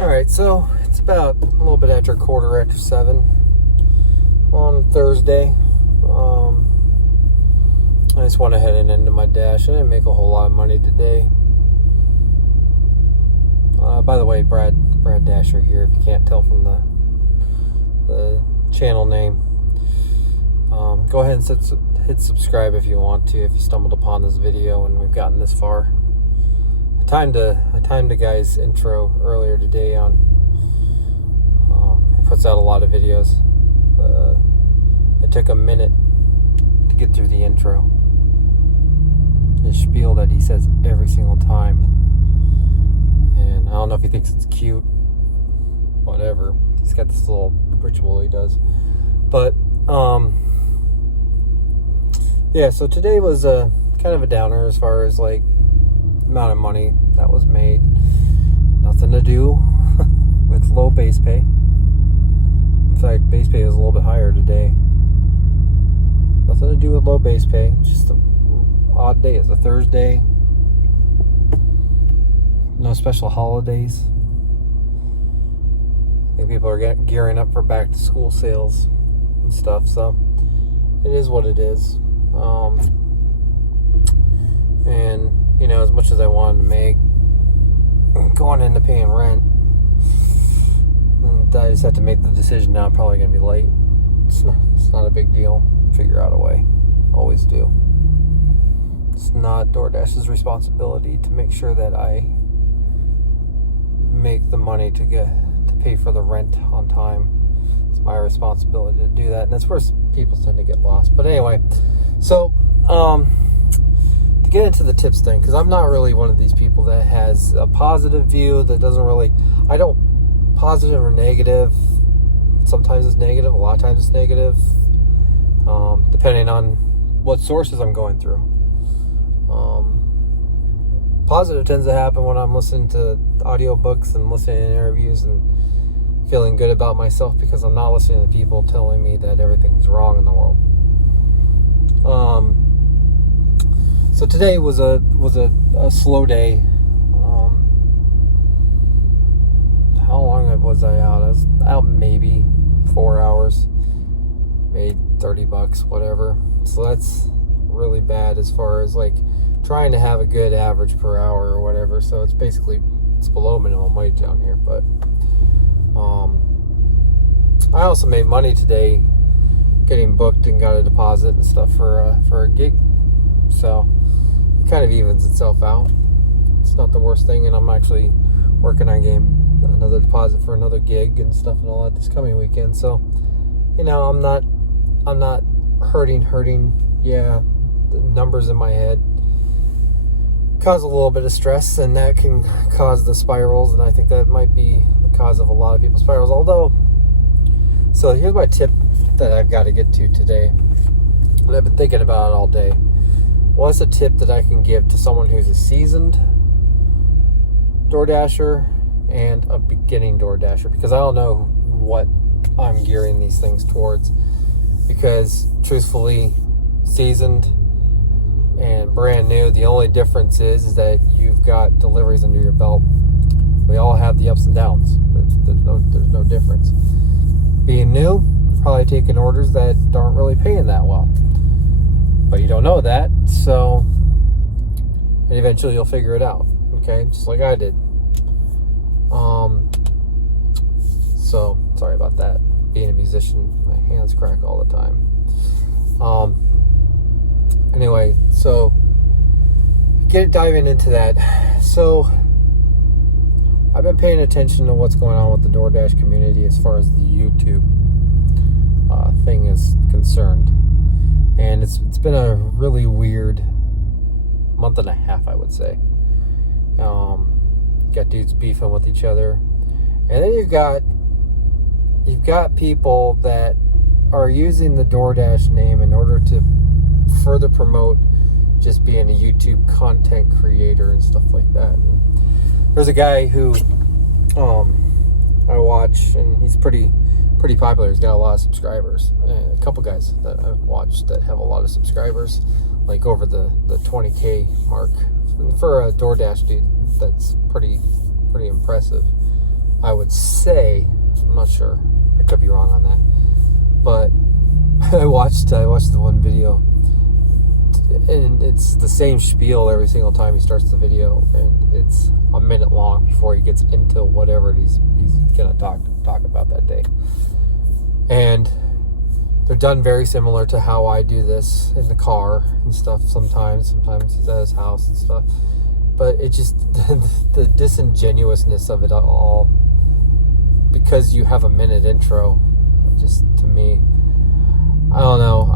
Alright, so it's about a little bit after 7:15 on Thursday. I just went ahead and into my dash. I didn't make a whole lot of money today. By the way, Brad Dasher here, if you can't tell from the channel name. Go ahead and hit subscribe if you want to, if you stumbled upon this video and we've gotten this far. I timed the guy's intro earlier today on. He puts out a lot of videos. It took a minute to get through the intro. His spiel that he says every single time. And I don't know if he thinks it's cute. Whatever. He's got this little ritual he does. But, yeah, so today was kind of a downer as far as, like, amount of money that was made. Nothing to do with low base pay. In fact, base pay was a little bit higher today. Nothing to do with low base pay. Just an odd day. It's a Thursday. No special holidays. I think people are gearing up for back to school sales and stuff, so it is what it is. And you know, as much as I wanted to make going into paying rent, and I just have to make the decision now. I'm probably gonna be late. It's not a big deal. Figure out a way. Always do. It's not DoorDash's responsibility to make sure that I make the money to pay for the rent on time. It's my responsibility to do that, and that's where people tend to get lost. But anyway, so to get into the tips thing, because I'm not really one of these people that has a positive view, that doesn't really, I don't, positive or negative, sometimes it's negative, a lot of times it's negative, depending on what sources I'm going through. Positive tends to happen when I'm listening to audiobooks and listening to interviews and feeling good about myself because I'm not listening to people telling me that everything's wrong in the world. So today was a slow day. How long was I out? I was out maybe 4 hours. Made $30, whatever. So that's really bad as far as like trying to have a good average per hour or whatever. So it's below minimum wage down here. But I also made money today getting booked and got a deposit and stuff for a gig. So it kind of evens itself out. It's not the worst thing, and I'm actually working on getting another deposit for another gig and stuff and all that this coming weekend. So, you know, I'm not hurting. Yeah, the numbers in my head cause a little bit of stress, and that can cause the spirals, and I think that might be the cause of a lot of people's spirals. Although, so here's my tip that I've got to get to today, and I've been thinking about it all day. What's a tip that I can give to someone who's a seasoned DoorDasher and a beginning DoorDasher? Because I don't know what I'm gearing these things towards. Because truthfully, seasoned and brand new, the only difference is that you've got deliveries under your belt. We all have the ups and downs. There's no difference. Being new, you're probably taking orders that aren't really paying that well. But you don't know that, so and eventually you'll figure it out. Okay, just like I did. So sorry about that. Being a musician, my hands crack all the time. Anyway, so diving into that. So I've been paying attention to what's going on with the DoorDash community as far as the YouTube thing is concerned, and it's been a really weird month and a half, I would say. Got dudes beefing with each other, and then you've got people that are using the DoorDash name in order to further promote just being a YouTube content creator and stuff like that. And there's a guy who I watch, and he's pretty popular. He's got a lot of subscribers. A couple guys that I've watched that have a lot of subscribers, like over the 20K mark. And for a DoorDash dude, that's pretty impressive. I would say, I'm not sure, I could be wrong on that, but I watched the one video, and it's the same spiel every single time he starts the video, and it's a minute long before he gets into whatever he's gonna talk about that day. And they're done very similar to how I do this in the car and stuff. Sometimes he's at his house and stuff, but it just the disingenuousness of it all, because you have a minute intro, just to me, I don't know.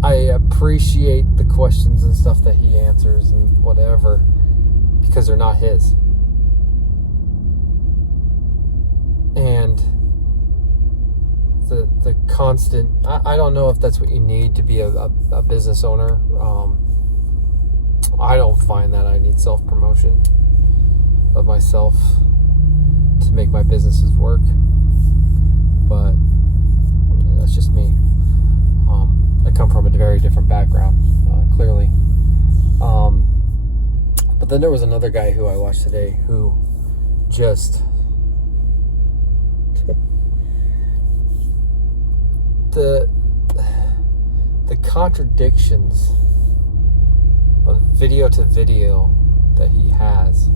I appreciate the questions and stuff that he answers and whatever, because they're not his. And the constant, I don't know if that's what you need to be a business owner. I don't find that I need self-promotion of myself to make my businesses work, but that's just me. I come from a very different background, clearly. But then there was another guy who I watched today who just the contradictions of video to video that he has,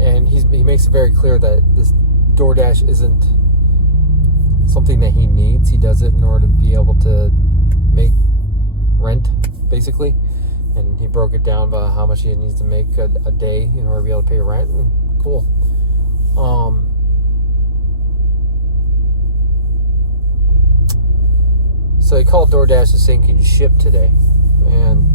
and he makes it very clear that this DoorDash isn't something that he needs. He does it in order to be able to make rent, basically. And he broke it down about how much he needs to make a day in order to be able to pay rent. And cool. So he called DoorDash a sinking ship today, and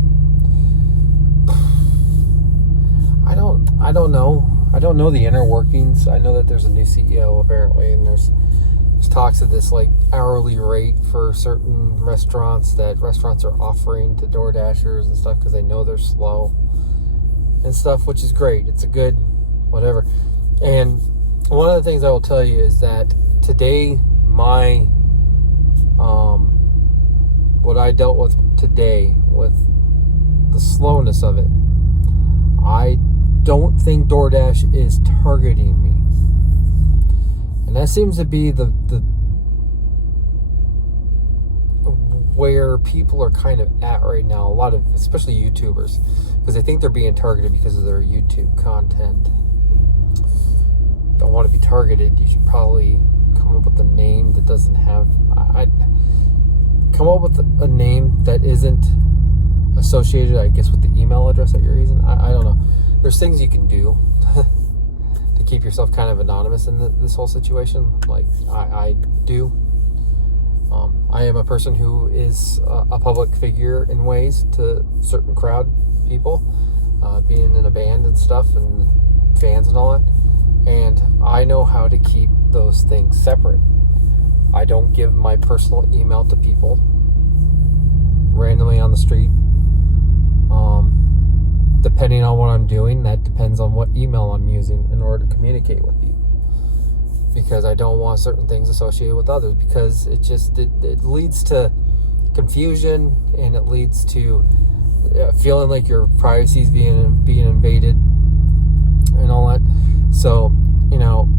I don't know. I don't know the inner workings. I know that there's a new CEO apparently, and there's talks of this like hourly rate for certain restaurants that restaurants are offering to DoorDashers and stuff because they know they're slow and stuff, which is great. It's a good whatever. And one of the things I will tell you is that today my what I dealt with today with the slowness of it, I don't think DoorDash is targeting me. And that seems to be the where people are kind of at right now. A lot of, especially YouTubers, because they think they're being targeted because of their YouTube content. Don't want to be targeted. You should probably come up with a name that doesn't have. Come up with a name that isn't associated, I guess, with the email address that you're using. I don't know. There's things you can do to keep yourself kind of anonymous in this whole situation, like I do. I am a person who is a public figure in ways to certain crowd people, being in a band and stuff and fans and all that, and I know how to keep those things separate. I don't give my personal email to people randomly on the street. Depending on what I'm doing, that depends on what email I'm using in order to communicate with people, because I don't want certain things associated with others, because it leads to confusion, and it leads to feeling like your privacy is being invaded and all that. So, you know,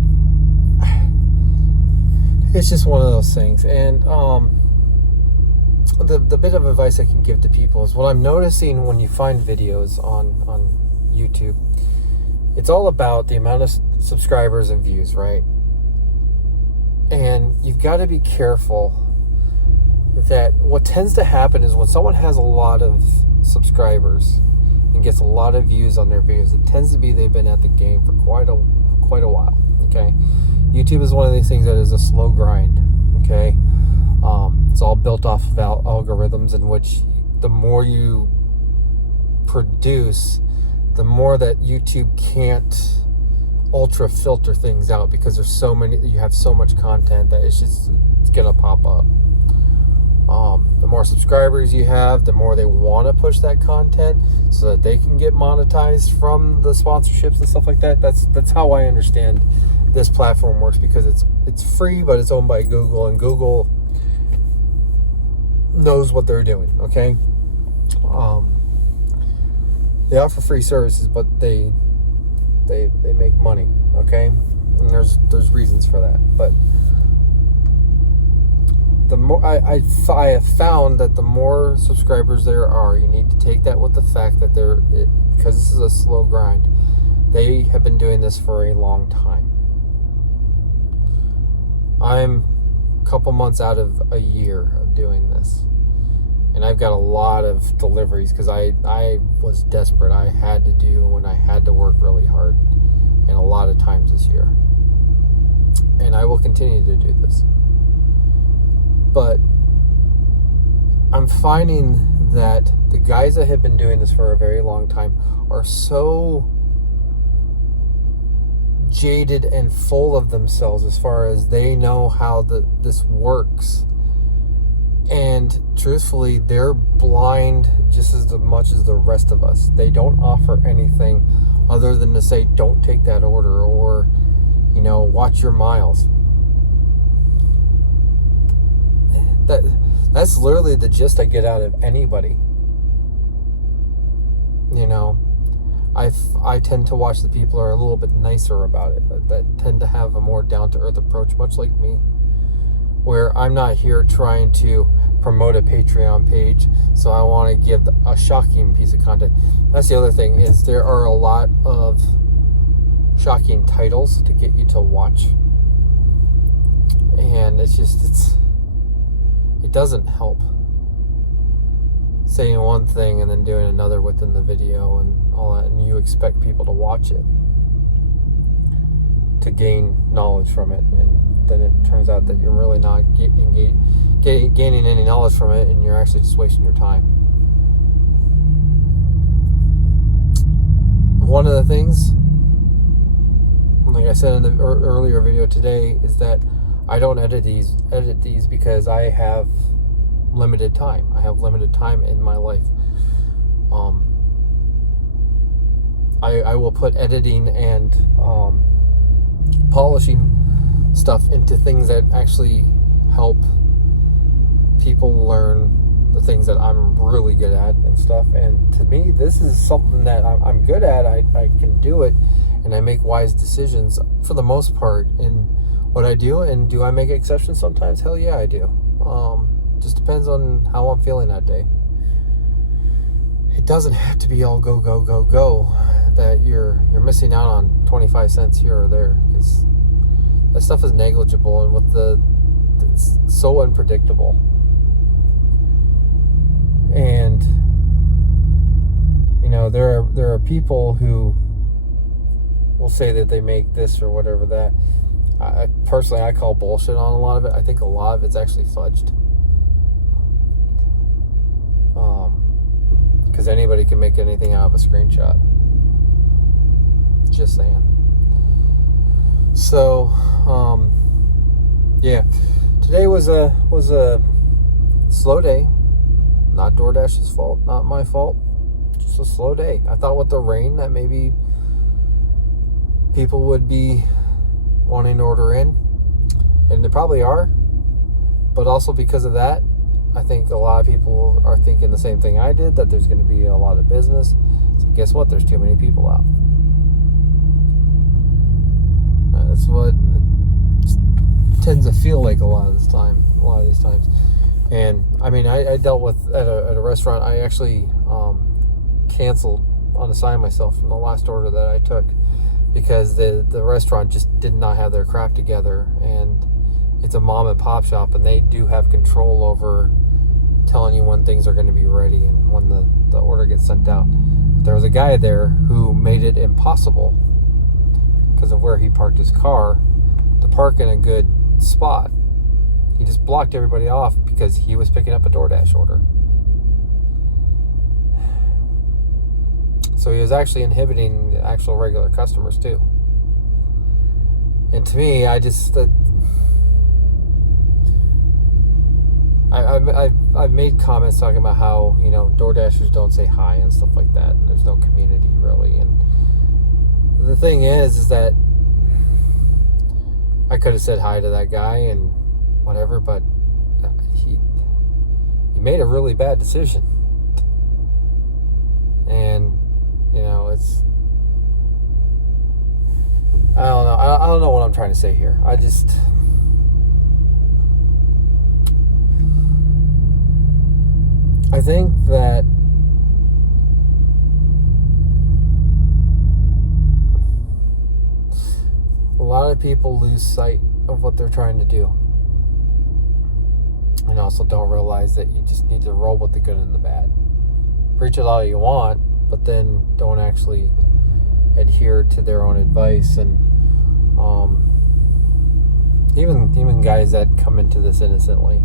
it's just one of those things. And the bit of advice I can give to people is what I'm noticing when you find videos on YouTube, it's all about the amount of subscribers and views, right? And you've got to be careful that what tends to happen is when someone has a lot of subscribers and gets a lot of views on their videos, it tends to be they've been at the game for quite a while. Okay, YouTube is one of these things that is a slow grind. Okay, it's all built off of algorithms in which the more you produce, the more that YouTube can't ultra filter things out, because there's so many, you have so much content that it's gonna pop up. The more subscribers you have, the more they want to push that content so that they can get monetized from the sponsorships and stuff like that. That's how I understand this platform works, because it's free, but it's owned by Google, and Google knows what they're doing. Okay, they offer free services, but they make money. Okay, and there's reasons for that. But the more I have found that the more subscribers there are, you need to take that with the fact that because this is a slow grind. They have been doing this for a long time. I'm a couple months out of a year of doing this. And I've got a lot of deliveries because I was desperate. I had to do and I had to work really hard. And a lot of times this year. And I will continue to do this. But I'm finding that the guys that have been doing this for a very long time are so jaded and full of themselves as far as they know how this works. And truthfully, they're blind just as much as the rest of us. They don't offer anything other than to say, don't take that order, or, watch your miles. That's literally the gist I get out of anybody. I tend to watch the people who are a little bit nicer about it, that tend to have a more down-to-earth approach, much like me, where I'm not here trying to promote a Patreon page, so I want to give a shocking piece of content. That's the other thing, is there are a lot of shocking titles to get you to watch, and it doesn't help saying one thing and then doing another within the video and all that, and you expect people to watch it to gain knowledge from it, and then it turns out that you're really not gaining any knowledge from it, and you're actually just wasting your time. One of the things, like I said in the earlier video today, is that I don't edit these because I have limited time. I have limited time in my life. I will put editing and polishing stuff into things that actually help people learn the things that I'm really good at and stuff. And to me, this is something that I'm good at. I can do it, and I make wise decisions for the most part in what I do. And do I make exceptions sometimes? Hell yeah, I do. Just depends on how I'm feeling that day. It doesn't have to be all go, go, go, go, that you're missing out on 25 cents here or there, because that stuff is negligible, and it's so unpredictable. And there are people who will say that they make this or whatever that. I personally call bullshit on a lot of it. I think a lot of it's actually fudged. Because anybody can make anything out of a screenshot. Just saying. So, yeah. Today was a slow day. Not DoorDash's fault, not my fault. Just a slow day. I thought with the rain that maybe people would be wanting to order in, and they probably are, but also because of that, I think a lot of people are thinking the same thing I did, that there's going to be a lot of business. So guess what? There's too many people out. That's what it tends to feel like a lot of these times. And I mean, I dealt with at a restaurant. I actually canceled on the side myself from the last order that I took, because the restaurant just did not have their crap together, and it's a mom and pop shop, and they do have control over telling you when things are going to be ready and when the order gets sent out. But there was a guy there who made it impossible, because of where he parked his car, to park in a good spot. He just blocked everybody off because he was picking up a DoorDash order. So he was actually inhibiting the actual regular customers too. And to me, I've made comments talking about how, DoorDashers don't say hi and stuff like that, and there's no community really. And the thing is that I could have said hi to that guy and whatever, but he made a really bad decision. And I don't know. I don't know what I'm trying to say here. I think that a lot of people lose sight of what they're trying to do, and also don't realize that you just need to roll with the good and the bad. Preach it all you want, but then don't actually adhere to their own advice. And even guys that come into this innocently,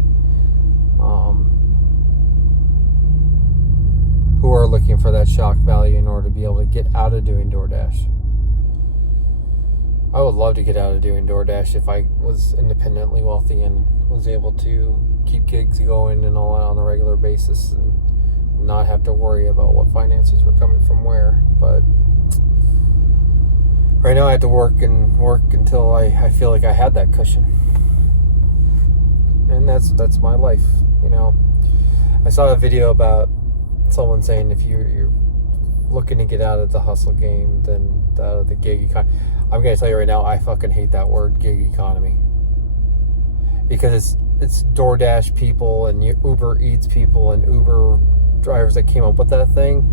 who are looking for that shock value in order to be able to get out of doing DoorDash. I would love to get out of doing DoorDash if I was independently wealthy and was able to keep gigs going and all that on a regular basis and not have to worry about what finances were coming from where. But right now I have to work until I feel like I had that cushion. And that's my life, you know. I saw a video about someone saying if you're looking to get out of the hustle game, then out of the gig economy. I'm going to tell you right now, I fucking hate that word, gig economy. Because it's DoorDash people and Uber Eats people and Uber drivers that came up with that thing.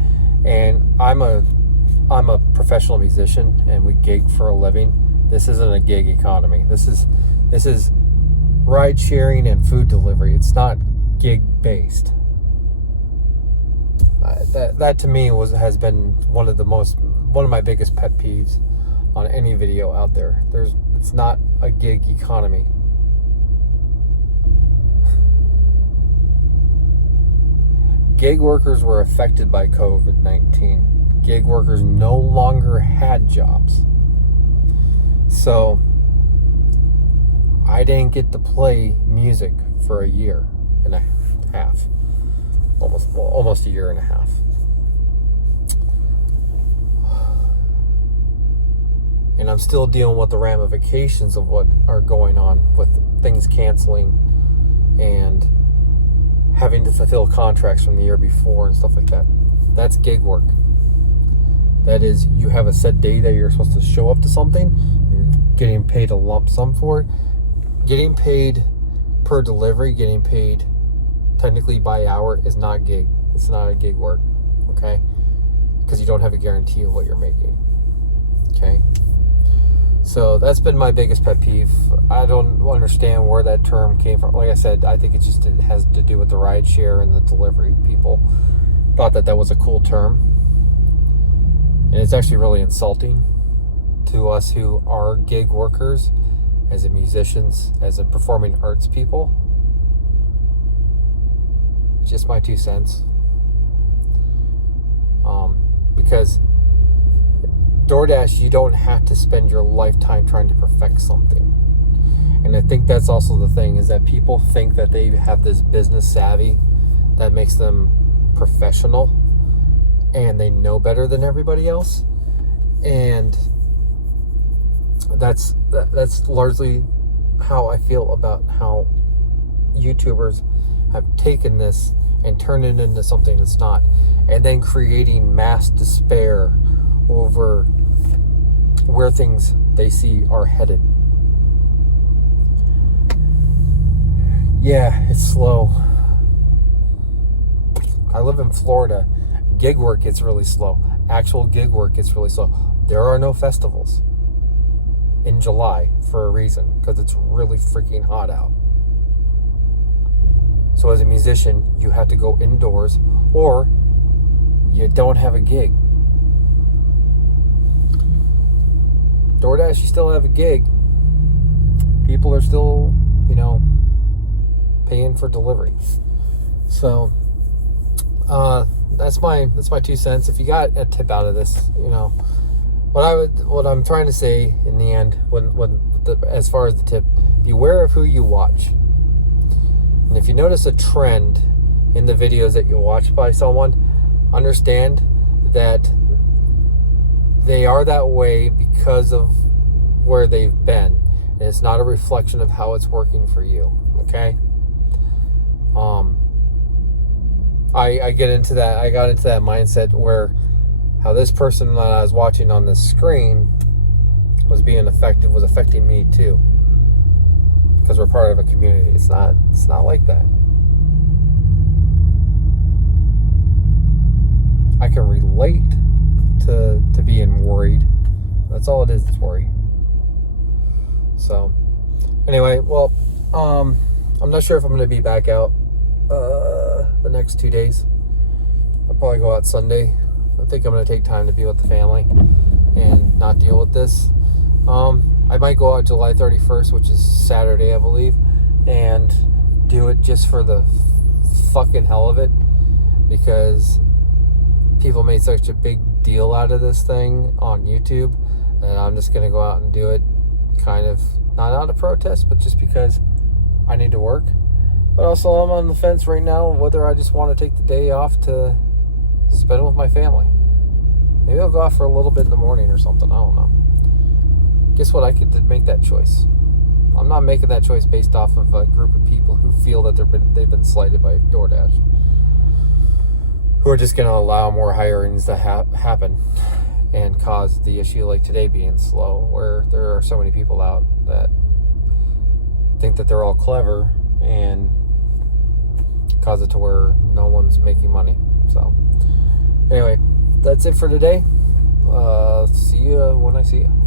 And I'm a professional musician and we gig for a living. This isn't a gig economy. This is ride sharing and food delivery. It's not gig based. That to me has been one of my biggest pet peeves on any video out there. It's not a gig economy. Gig workers were affected by COVID-19. Gig workers no longer had jobs. So I didn't get to play music for a year and a half. Almost a year and a half. And I'm still dealing with the ramifications of what are going on with things canceling and having to fulfill contracts from the year before and stuff like that. That's gig work. That is, you have a set day that you're supposed to show up to something. You're getting paid a lump sum for it. Getting paid per delivery, getting paid technically by hour is not gig. It's not a gig work, okay? Because you don't have a guarantee of what you're making, okay? So that's been my biggest pet peeve. I don't understand where that term came from. Like I said, I think it has to do with the ride share and the delivery people thought that was a cool term. And it's actually really insulting to us who are gig workers, as in musicians, as in performing arts people. Just my 2 cents. Because DoorDash, you don't have to spend your lifetime trying to perfect something. And I think that's also the thing, is that people think that they have this business savvy that makes them professional and they know better than everybody else. And that's largely how I feel about how YouTubers have taken this and turned it into something it's not, and then creating mass despair over where things they see are headed. Yeah, it's slow. I live in Florida. Gig work gets really slow. Actual gig work gets really slow. There are no festivals in July for a reason, because it's really freaking hot out. So as a musician, you have to go indoors or you don't have a gig. DoorDash, you still have a gig. People are still, paying for delivery. So that's my 2 cents. If you got a tip out of this, what I'm trying to say in the end, as far as the tip, beware of who you watch. And if you notice a trend in the videos that you watch by someone, understand that they are that way because of where they've been. And it's not a reflection of how it's working for you. Okay? I got into that mindset where how this person that I was watching on the screen was affecting me too, because we're part of a community. It's not like that. I can relate to being worried. That's all it is. It's worry. So anyway, well, I'm not sure if I'm going to be back out the next 2 days. I'll probably go out Sunday. I think I'm going to take time to be with the family and not deal with this. I might go out July 31st, which is Saturday, I believe, and do it just for the fucking hell of it, because people made such a big deal out of this thing on YouTube, and I'm just going to go out and do it kind of not out of protest, but just because I need to work. But also I'm on the fence right now whether I just want to take the day off to spend it with my family. Maybe I'll go out for a little bit in the morning or something. I don't know. Guess what? I could make that choice. I'm not making that choice based off of a group of people who feel that they've been slighted by DoorDash, who are just going to allow more hirings to happen and cause the issue like today being slow, where there are so many people out that think that they're all clever and cause it to where no one's making money. So anyway, that's it for today. See you when I see you.